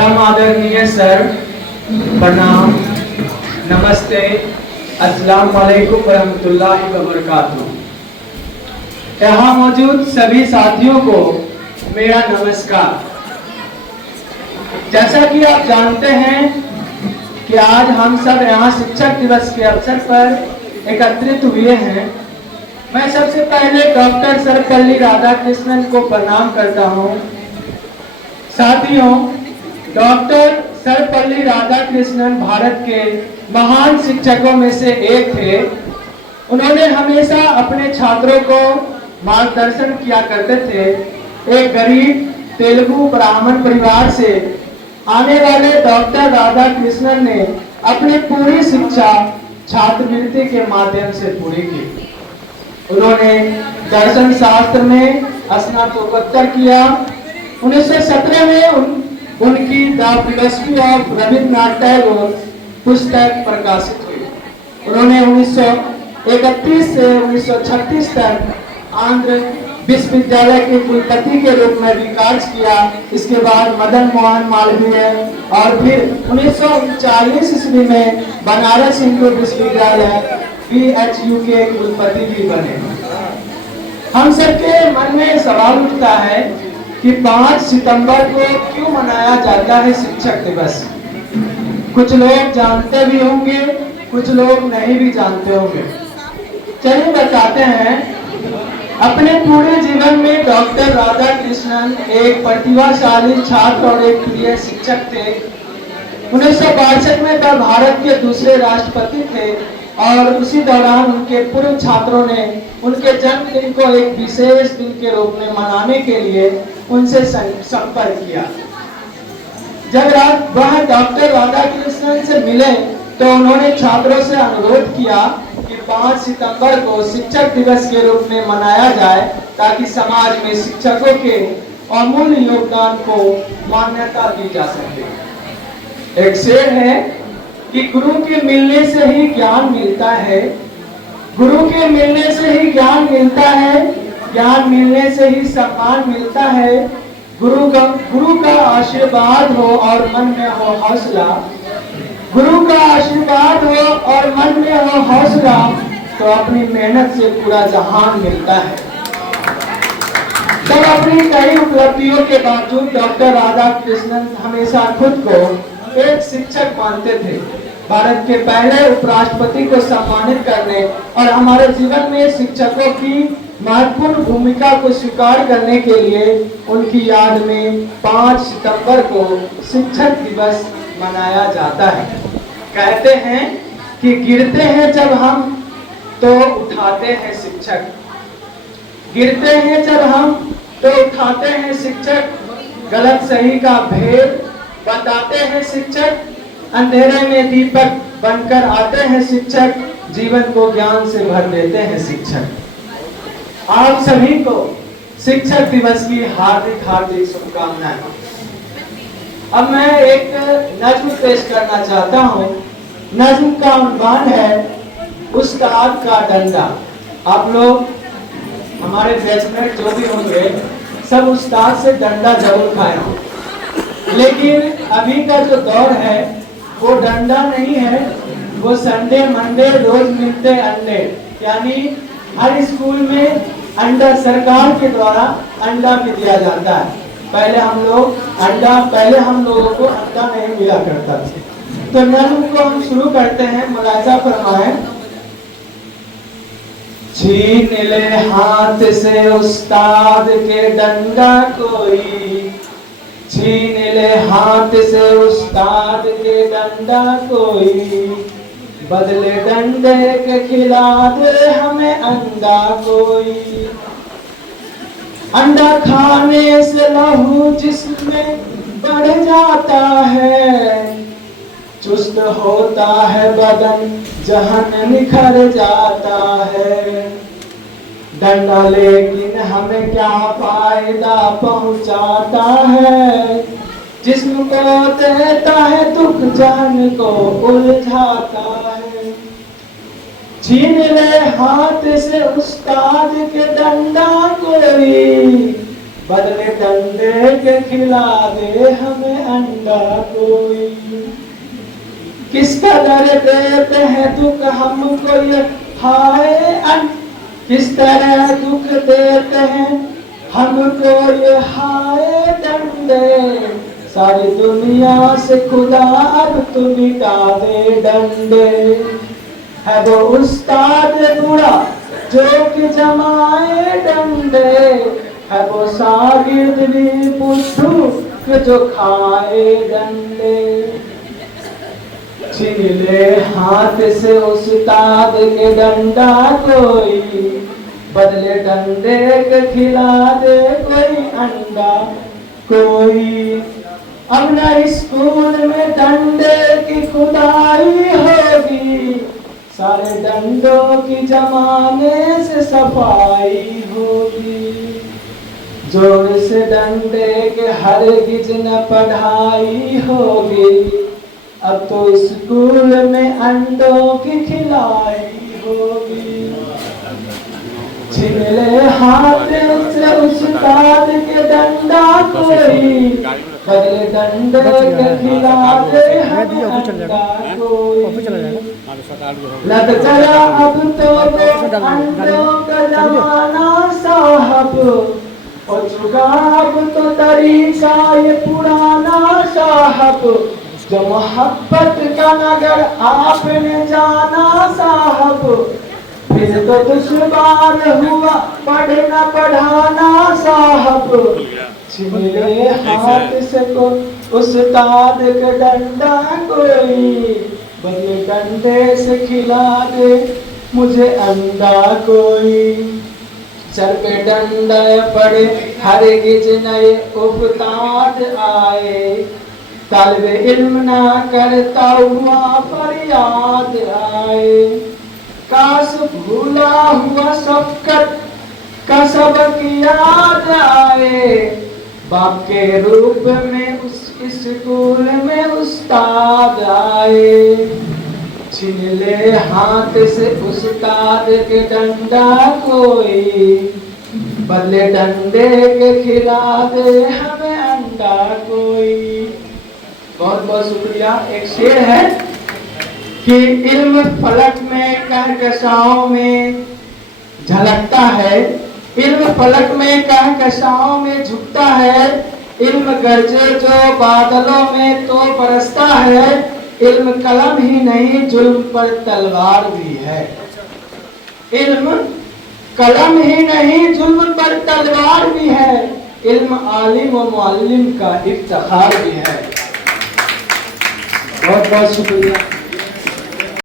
परम आदरणीय सर, प्रणाम, नमस्ते, अस्सलाम वालेकुम रहमतुल्लाहि व बरकातुहू। यहाँ मौजूद सभी साथियों को मेरा नमस्कार। जैसा कि आप जानते हैं कि आज हम सब यहाँ शिक्षक दिवस के अवसर पर एकत्रित हुए हैं। मैं सबसे पहले डॉक्टर सर्वपल्ली राधाकृष्णन को प्रणाम करता हूँ। साथियों, डॉक्टर सर्वपल्ली राधाकृष्णन भारत के महान शिक्षकों में से एक थे। उन्होंने हमेशा अपने छात्रों को मार्गदर्शन किया करते थे। एक गरीब तेलुगु ब्राह्मण परिवार से आने वाले डॉक्टर राधाकृष्णन ने अपनी पूरी शिक्षा छात्रवृत्ति के माध्यम से पूरी की। उन्होंने दर्शन शास्त्र में स्नातकोत्तर किया। 1917 में उनकी the philosophy of Rabindranath Tagore पुस्तक प्रकाशित हुई। उन्होंने 1931 से 1936 तक आंध्र विश्वविद्यालय के कुलपति के रूप में भी कार्य किया। इसके बाद मदन मोहन मालवीय और फिर 1939 ईस्वी में बनारस हिंदू विश्वविद्यालय BHU के कुलपति भी बने। हम सबके मन में सवाल उठता है कि 5 सितंबर को क्यों मनाया जाता है शिक्षक दिवस। कुछ लोग जानते भी होंगे, कुछ लोग नहीं भी जानते होंगे। चलिए बताते हैं। अपने पूरे जीवन में डॉक्टर राधाकृष्णन एक प्रतिभाशाली छात्र और एक प्रिय शिक्षक थे। 1962 में वह भारत के दूसरे राष्ट्रपति थे और उसी दौरान उनके पूर्व छात्रों ने उनके जन्मदिन को एक विशेष दिन के रूप में मनाने के लिए उनसे संपर्क किया। जब वह डॉक्टर राधाकृष्णन से मिले तो उन्होंने छात्रों से अनुरोध किया कि 5 सितंबर को शिक्षक दिवस के रूप में मनाया जाए ताकि समाज में शिक्षकों के अमूल्य योगदान को मान्यता दी जा सके। एक शेर है कि गुरु के मिलने से ही ज्ञान मिलता है, गुरु के मिलने से ही ज्ञान मिलता है, ज्ञान मिलने से ही सम्मान मिलता है। गुरु का आशीर्वाद हो और मन में हो हौसला, गुरु का आशीर्वाद हो और मन में हो हौसला, तो अपनी मेहनत से पूरा जहान मिलता है। तब अपनी कई उपलब्धियों के बावजूद डॉक्टर राधाकृष्णन हमेशा खुद को एक शिक्षक मानते थे। भारत के पहले उपराष्ट्रपति को सम्मानित करने और हमारे जीवन में शिक्षकों की महत्वपूर्ण भूमिका को स्वीकार करने के लिए उनकी याद में 5 सितंबर को शिक्षक दिवस मनाया जाता है। कहते हैं कि गिरते हैं जब हम तो उठाते हैं शिक्षक, गिरते हैं जब हम तो उठाते हैं शिक्षक, गलत सही का भेद बताते हैं शिक्षक, अंधेरे में दीपक बनकर आते हैं शिक्षक, जीवन को ज्ञान से भर देते हैं शिक्षक। आप सभी को शिक्षक दिवस की हार्दिक हार्दिक शुभकामनाएं। अब मैं एक नज्म पेश करना चाहता हूँ। नज्म का उन्वान है उस्ताद का डंडा। आप लोग हमारे बैचमेट जो भी होंगे सब उस्ताद से डंडा जरूर खाए हों, लेकिन अभी का जो दौर है वो डंडा नहीं है, वो संडे मंडे रोज मिलते अंडे। यानी हर स्कूल में अंडा सरकार के द्वारा अंडा भी दिया जाता है। पहले हम लोगों को अंडा नहीं मिला करता था। तो नज्म को हम शुरू करते हैं। मुलाजा फरमाएं। छीन ले हाथ से उस्ताद के डंडा कोई, छीन ले हाथ से उस्ताद के डंडा कोई, बदले डंडे के खिला दे हमें अंडा कोई। अंडा खाने से लहू जिसमें बढ़ जाता है, चुस्त होता है बदन जहन निखर जाता है। डंडा लेकिन हमें क्या फायदा पहुंचाता है, जिस्म को देता है दुख जान को उलझाता है। छीन ले हाथ से उस्ताद के डंडा कोई, बदले डंडे के खिला दे हमें अंडा कोई। किस कदर देते हैं दुख हमको ये हाय किस तरह दुख देते हैं हमको ये हाय डंडे। सारी दुनिया से खुदा अब तू मिटा दे डंडे। है वो उस्ताद बुरा जो कि जमाए डंडे, है वो शागिर्द भी बुद्धू जो खाए डंडे। छीन ले हाथ से उस्ताद के डंडा कोई, बदले डंडे के खिला दे कोई अंडा कोई। अब न स्कूल में डंडे की खुदाई होगी, सारे डंडों की जमाने से सफाई होगी। जोर से डंडे के हरगिज न पढ़ाई होगी, अब तो स्कूल में अंडों की खिलाई होगी। छीन ले हाथ से उस्ताद के डंडा कोई, बदले डंडे के खिला दे हमें अंडा कोई। लग चला अब तो अंडों का जमाना साहब, और चुका अब तो तरीका ये पुराना साहब। जो मोहब्बत का नगर आपने जाना साहब, फिर तो दुश्वार हुआ पढ़ना पढ़ाना साहब। छीन ले हाथ से को उस्ताद का डंडा कोई, बदले डंडे से खिला दे मुझे अंडा कोई। सर पे डंडा पड़े हरगिज नए उस्ताद आए, तालिबे इल्म ना करता हुआ फरियाद आए। काश भूला हुआ शफ़क़त का सबक याद आए, बाप के रूप में उस स्कूल में उस्ताद आए। छीन ले हाथ से उस्ताद के डंडा कोई, बदले डंडे के खिला दे हमें अंडा कोई। बहुत बहुत शुक्रिया। एक शेर है कि इल्म फलक में कहकशाओं में झलकता है, इल्म फलक में कहकशाओं में झुकता है। इल्म गरजे जो बादलों में तो बरसता है, इल्म कलम ही नहीं जुल्म पर तलवार भी है। इल्म कलम ही नहीं जुल्म पर तलवार भी है, इल्म आलिम व मुअल्लिम का इफ्तिखार भी है। बहुत बहुत शुक्रिया।